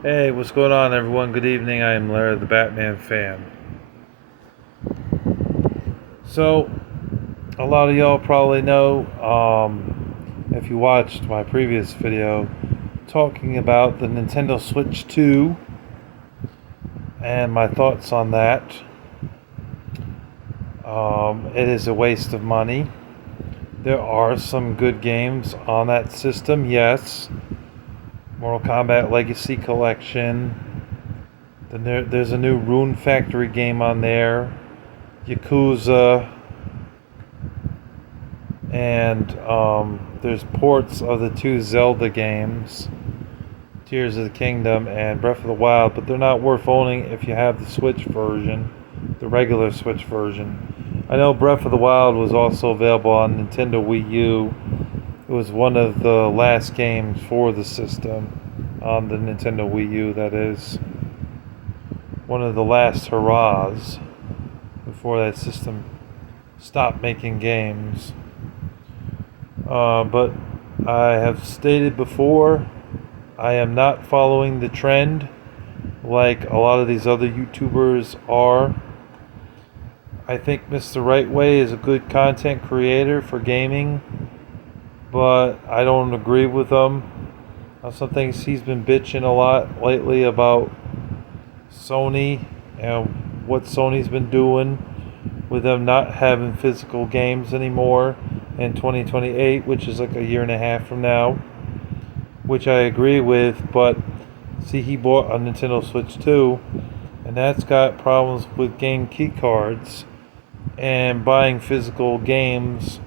Hey, what's going on, everyone? Good evening. I am Larry, the Batman fan. So, a lot of y'all probably know, if you watched my previous video, talking about the Nintendo Switch 2 and my thoughts on that. It is a waste of money. There are some good games on that system, yes. Mortal Kombat Legacy Collection. There's a new Rune Factory game on there. Yakuza. And there's ports of the two Zelda games, Tears of the Kingdom and Breath of the Wild, but they're not worth owning if you have the Switch version, the regular Switch version. I know Breath of the Wild was also available on Nintendo Wii U. It was one of the last games for the system on the Nintendo Wii U, that is. One of the last hurrahs before that system stopped making games. But I have stated before, I am not following the trend like a lot of these other YouTubers are. I think Mr. Right Way is a good content creator for gaming, but I don't agree with him on some things. He's been bitching a lot lately about Sony and what Sony's been doing with them not having physical games anymore in 2028, which is like a year and a half from now, which I agree with. But see, he bought a Nintendo Switch 2, and that's got problems with game key cards and buying physical games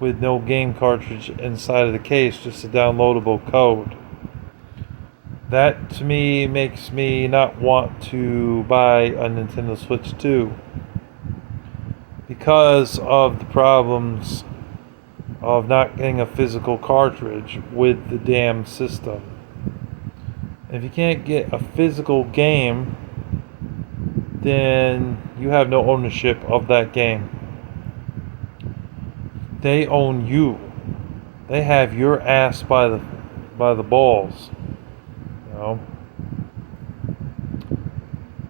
with no game cartridge inside of the case, just a downloadable code. That to me makes me not want to buy a Nintendo Switch 2 because of the problems of not getting a physical cartridge with the damn system. If you can't get a physical game, then you have no ownership of that game. They own you. They have your ass by the balls, you know.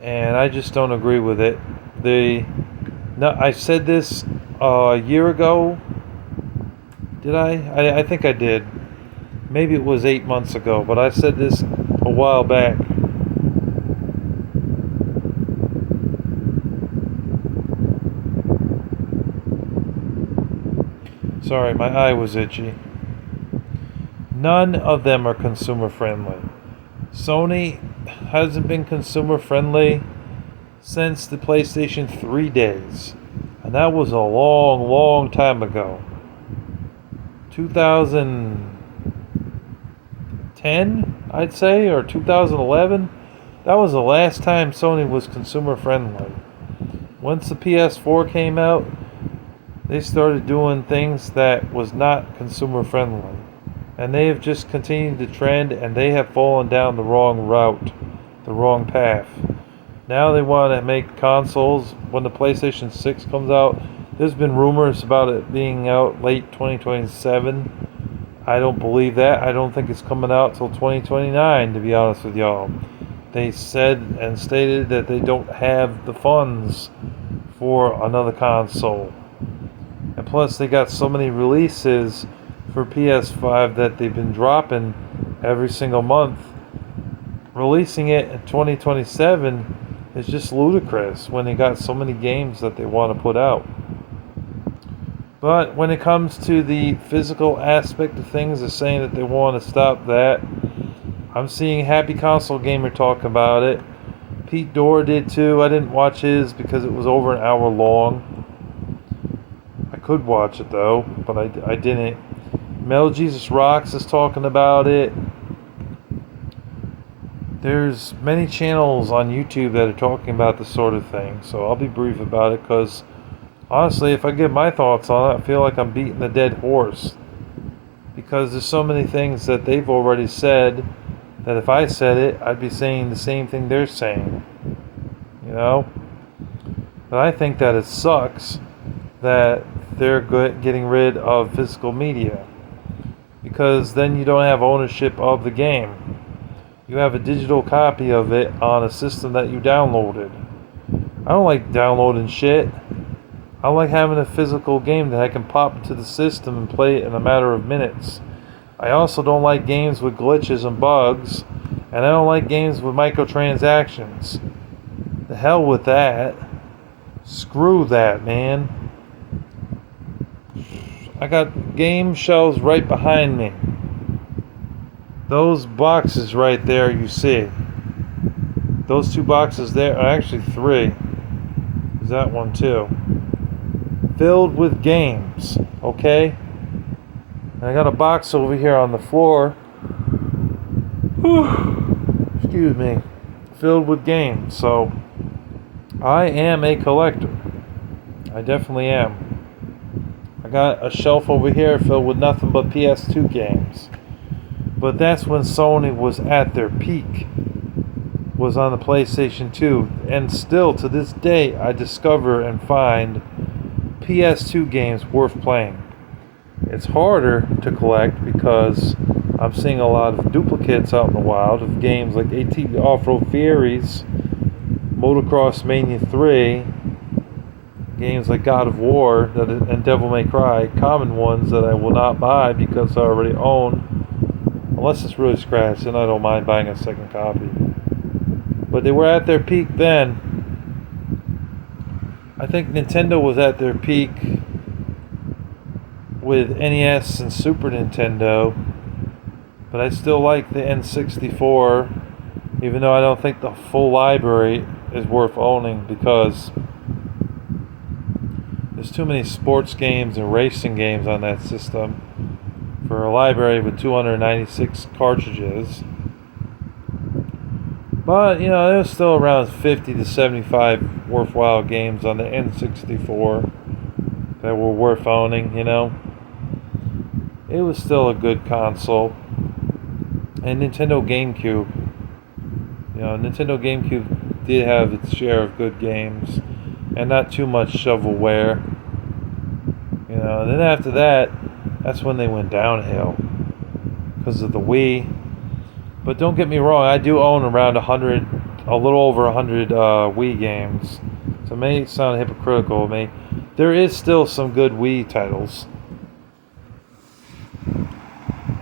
And I just don't agree with it. I said this a year ago. Did I? I think I did. Maybe it was 8 months ago, but I said this a while back. Sorry, my eye was itchy. None of them are consumer friendly. Sony hasn't been consumer friendly since the PlayStation 3 days. And that was a long, long time ago. 2010, I'd say, or 2011. That was the last time Sony was consumer friendly. Once the PS4 came out, they started doing things that was not consumer friendly. And they have just continued the trend, and they have fallen down the wrong route, the wrong path. Now they want to make consoles when the PlayStation 6 comes out. There's been rumors about it being out late 2027. I don't believe that. I don't think it's coming out till 2029, to be honest with y'all. They said and stated that they don't have the funds for another console. And plus, they got so many releases for PS5 that they've been dropping every single month. Releasing it in 2027 is just ludicrous when they got so many games that they want to put out. But when it comes to the physical aspect of things, they're saying that they want to stop that. I'm seeing Happy Console Gamer talk about it. Pete Dorr did too. I didn't watch his because it was over an hour long. I could watch it though, but I didn't. Metal Jesus Rocks is talking about it. There's many channels on YouTube that are talking about this sort of thing, so I'll be brief about it because honestly, if I give my thoughts on it, I feel like I'm beating a dead horse because there's so many things that they've already said that if I said it, I'd be saying the same thing they're saying, you know? But I think that it sucks that they're getting rid of physical media because then you don't have ownership of the game. you have a digital copy of it on a system that you downloaded. I don't like downloading shit. I like having a physical game that I can pop into the system and play it in a matter of minutes. I also don't like games with glitches and bugs, and I don't like games with microtransactions. The hell with that. Screw that, man. I got game shelves right behind me. Those boxes right there you see. Those two boxes there are actually three. There's that one too. Filled with games, okay? And I got a box over here on the floor. Excuse me. Filled with games. So, I am a collector. I definitely am. I got a shelf over here filled with nothing but PS2 games. But that's when Sony was at their peak. Was on the PlayStation 2. And still, to this day, I discover and find PS2 games worth playing. It's harder to collect because I'm seeing a lot of duplicates out in the wild of games like ATV Off-Road Furies, Motocross Mania 3, games like God of War and Devil May Cry, common ones that I will not buy because I already own, unless it's really scratched, and I don't mind buying a second copy. But they were at their peak then. I think Nintendo was at their peak with NES and Super Nintendo, but I still like the N64, even though I don't think the full library is worth owning because there's too many sports games and racing games on that system for a library with 296 cartridges. But, you know, there's still around 50 to 75 worthwhile games on the N64 that were worth owning, you know. It was still a good console. And Nintendo GameCube. You know, Nintendo GameCube did have its share of good games. And not too much shovelware. You know, and then after that, that's when they went downhill. Because of the Wii. But don't get me wrong, I do own around a little over 100 Wii games. So it may sound hypocritical of me. There is still some good Wii titles.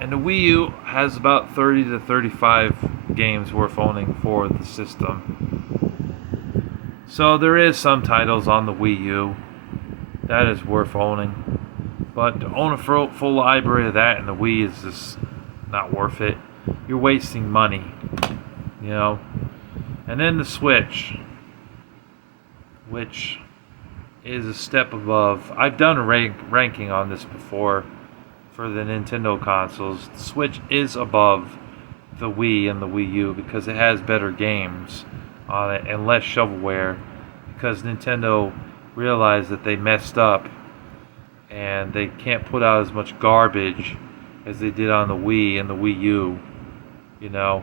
And the Wii U has about 30 to 35 games worth owning for the system. So there is some titles on the Wii U that is worth owning. But to own a full library of that and the Wii is just not worth it. You're wasting money, you know. And then the Switch, which is a step above. I've done a ranking on this before for the Nintendo consoles. The Switch is above the Wii and the Wii U because it has better games on it and less shovelware because Nintendo realized that they messed up and they can't put out as much garbage as they did on the Wii and the Wii U, you know,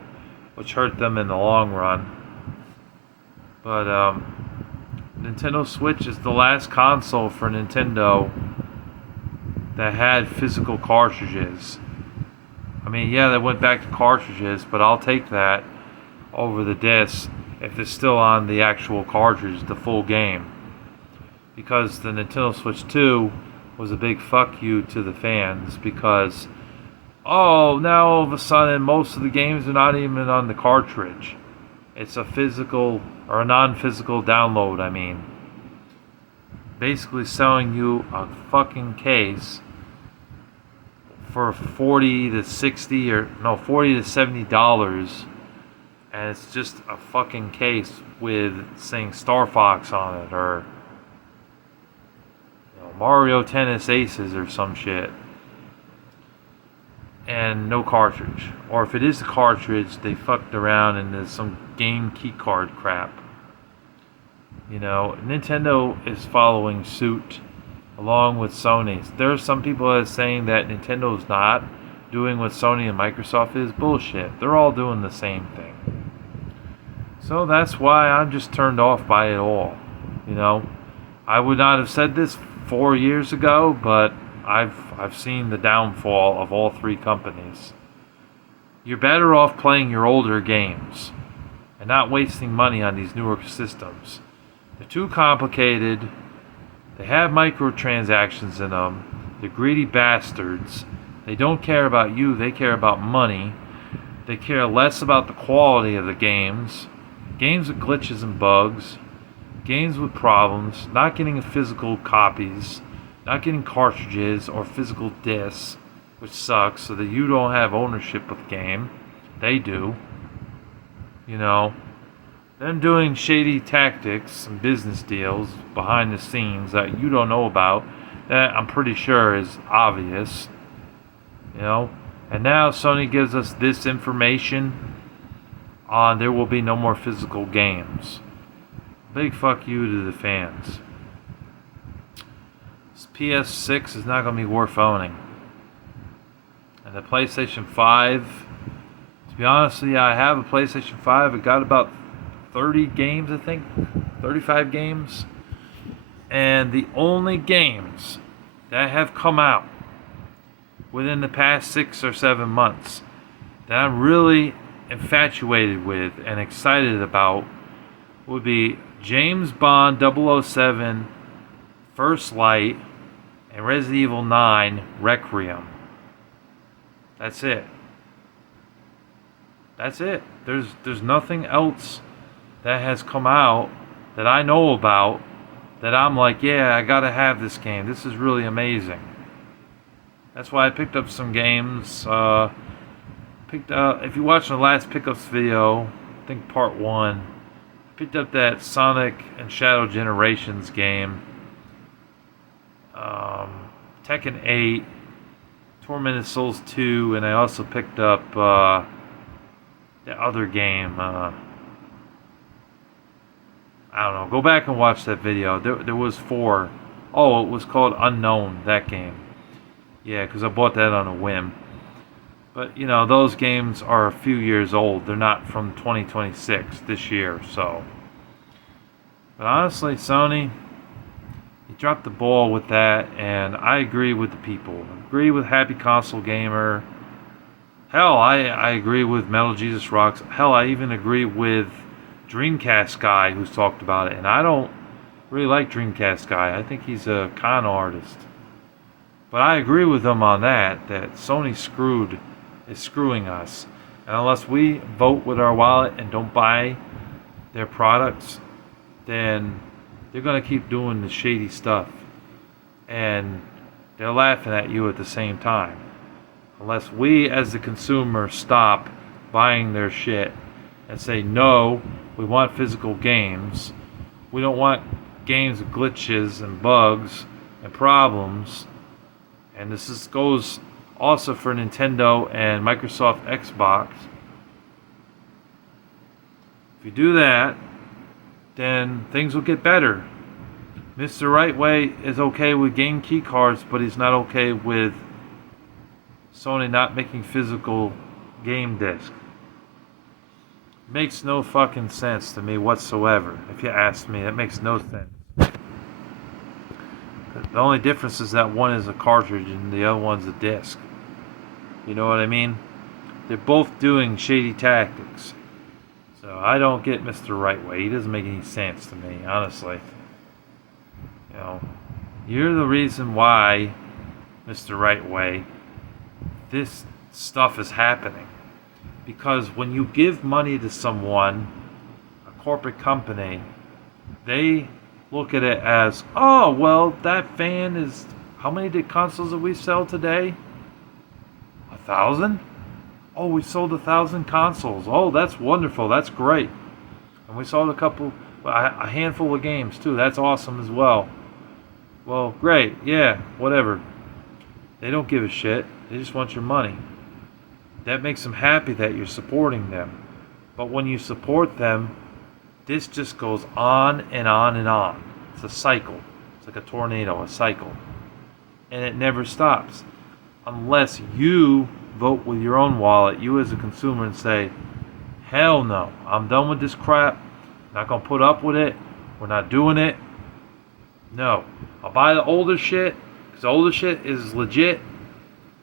which hurt them in the long run. But Nintendo Switch is the last console for Nintendo that had physical cartridges. I mean, yeah, they went back to cartridges, but I'll take that over the disc if it's still on the actual cartridge, the full game. Because the Nintendo Switch 2 was a big fuck you to the fans because, oh, now all of a sudden most of the games are not even on the cartridge. It's a physical or a non-physical download, I mean. Basically selling you a fucking case for 40 to 60 or no, 40 to 70 dollars, and it's just a fucking case with saying Star Fox on it or Mario Tennis Aces or some shit, and no cartridge. Or if it is a cartridge, they fucked around and there's some game keycard crap. You know, Nintendo is following suit along with Sony. There are some people that are saying that Nintendo's not doing what Sony and Microsoft is. Bullshit. They're all doing the same thing. So that's why I'm just turned off by it all. You know, I would not have said this 4 years ago, but I've seen the downfall of all three companies. you're better off playing your older games and not wasting money on these newer systems. They're too complicated. They have microtransactions in them. They're greedy bastards. They don't care about you, they care about money. They care less about the quality of the games. Games with glitches and bugs. Games with problems. Not getting physical copies. Not getting cartridges or physical discs, which sucks, so that you don't have ownership of the game. They do. You know, them doing shady tactics and business deals behind the scenes that you don't know about, that I'm pretty sure is obvious. You know, and now Sony gives us this information on there will be no more physical games. Big fuck you to the fans. This PS6 is not going to be worth owning. And the PlayStation 5, to be honest with you, I have a PlayStation 5. It got about 30 games, I think. 35 games. And the only games that have come out within the past 6 or 7 months that I'm really infatuated with and excited about would be James Bond 007 First Light and Resident Evil 9 Requiem. That's it. That's it. There's nothing else that has come out that I know about that I'm like, yeah, I gotta have this game. This is really amazing. That's why I picked up some games. If you watched the last pickups video, I think part 1, picked up that Sonic and Shadow Generations game, Tekken 8, Tormented Souls 2, and I also picked up the other game. I don't know. Go back and watch that video. There was 4. Oh, it was called Unknown, that game. Yeah, because I bought that on a whim. But, you know, those games are a few years old. They're not from 2026, this year, so. But honestly, Sony, you dropped the ball with that, and I agree with the people. I agree with Happy Console Gamer. Hell, I agree with Metal Jesus Rocks. Hell, I even agree with Dreamcast Guy who's talked about it. And I don't really like Dreamcast Guy. I think he's a con artist. But I agree with them on that Sony is screwing us. And unless we vote with our wallet and don't buy their products, then they're going to keep doing the shady stuff. And they're laughing at you at the same time. Unless we as the consumer stop buying their shit and say, no, we want physical games. We don't want games with glitches and bugs and problems. And this goes also for Nintendo and Microsoft Xbox. If you do that, then things will get better. Mr. Rightway is okay with game key cards, but he's not okay with Sony not making physical game discs. Makes no fucking sense to me whatsoever. If you ask me, it makes no sense. The only difference is that one is a cartridge and the other one's a disc. You know what I mean? They're both doing shady tactics. So I don't get Mr. Rightway. He doesn't make any sense to me, honestly. You know, you're the reason why, Mr. Rightway, this stuff is happening. Because when you give money to someone, a corporate company, they look at it as, oh, well, that fan is, how many consoles did we sell today? 1,000? Oh, we sold 1,000 consoles. Oh, that's wonderful. That's great. And we sold a handful of games too. That's awesome as well. Well, great. Yeah, whatever. They don't give a shit. They just want your money. That makes them happy that you're supporting them. But when you support them, this just goes on and on and on. It's a cycle. It's like a tornado, a cycle. And it never stops. Unless you vote with your own wallet, you as a consumer, and say, hell no, I'm done with this crap. Not going to put up with it. We're not doing it. No. I'll buy the older shit, because the older shit is legit.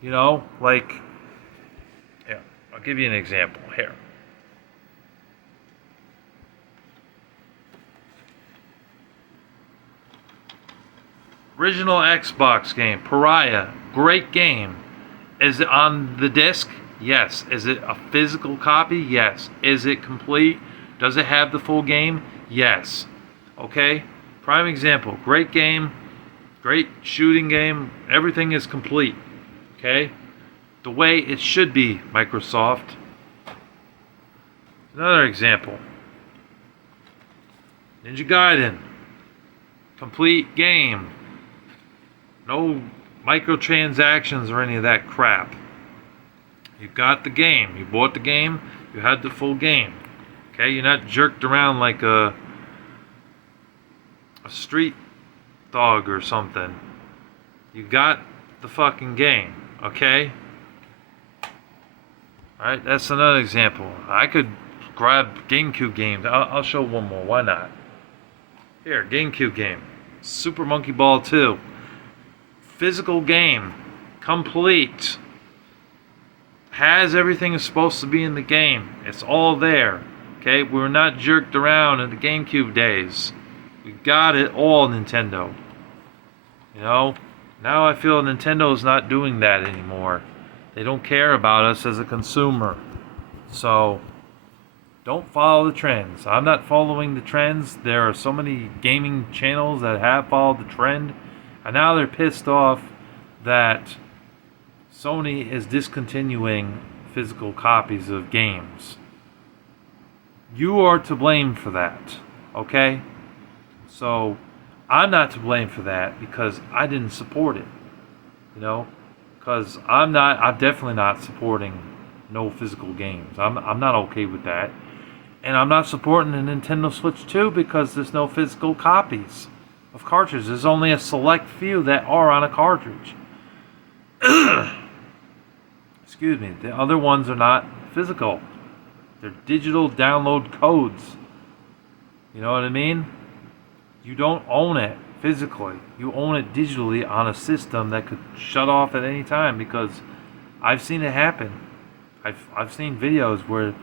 You know, like, yeah. I'll give you an example here. Original Xbox game, Pariah, great game. Is it on the disc? Yes. Is it a physical copy? Yes. Is it complete? Does it have the full game? Yes. Okay? Prime example. Great game. Great shooting game. Everything is complete. Okay? The way it should be, Microsoft. Another example. Ninja Gaiden. Complete game. No microtransactions or any of that crap. You got the game. You bought the game. You had the full game. Okay? You're not jerked around like a street dog or something. You got the fucking game. Okay? Alright, that's another example. I could grab GameCube games. I'll show one more. Why not? Here, GameCube game. Super Monkey Ball 2. Physical game. Complete. Has everything is supposed to be in the game. It's all there. Okay? We're not jerked around in the GameCube days. We got it all, Nintendo. You know? Now I feel Nintendo's not doing that anymore. They don't care about us as a consumer. So, don't follow the trends. I'm not following the trends. There are so many gaming channels that have followed the trend. And now they're pissed off that Sony is discontinuing physical copies of games. You are to blame for that. Okay? So, I'm not to blame for that because I didn't support it. You know? Because I'm definitely not supporting no physical games. I'm not okay with that. And I'm not supporting the Nintendo Switch 2 because there's no physical copies of cartridges. There's only a select few that are on a cartridge. Excuse me. The other ones are not physical. They're digital download codes. You know what I mean? You don't own it physically. You own it digitally on a system that could shut off at any time, because I've seen it happen. I've seen videos where a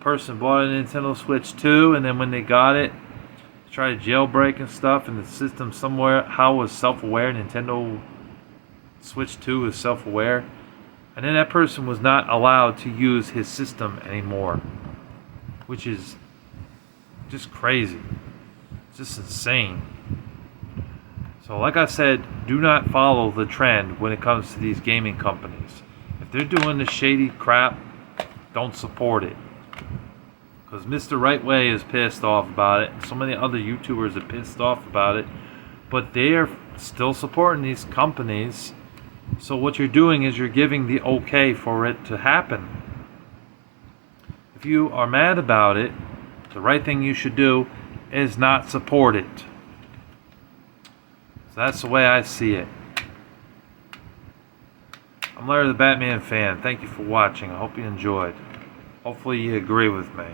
person bought a Nintendo Switch 2 and then when they got it, tried to jailbreak and stuff, and the system somewhere was self-aware. Nintendo Switch 2 is self-aware, and then that person was not allowed to use his system anymore, which is just crazy. It's just insane. So like I said, do not follow the trend when it comes to these gaming companies. If they're doing the shady crap, don't support it. Because Mr. Right Way is pissed off about it, and so many other YouTubers are pissed off about it, but they are still supporting these companies. So what you're doing is you're giving the okay for it to happen. If you are mad about it, the right thing you should do is not support it. So that's the way I see it. I'm Larry the Batman fan. Thank you for watching. I hope you enjoyed. Hopefully you agree with me.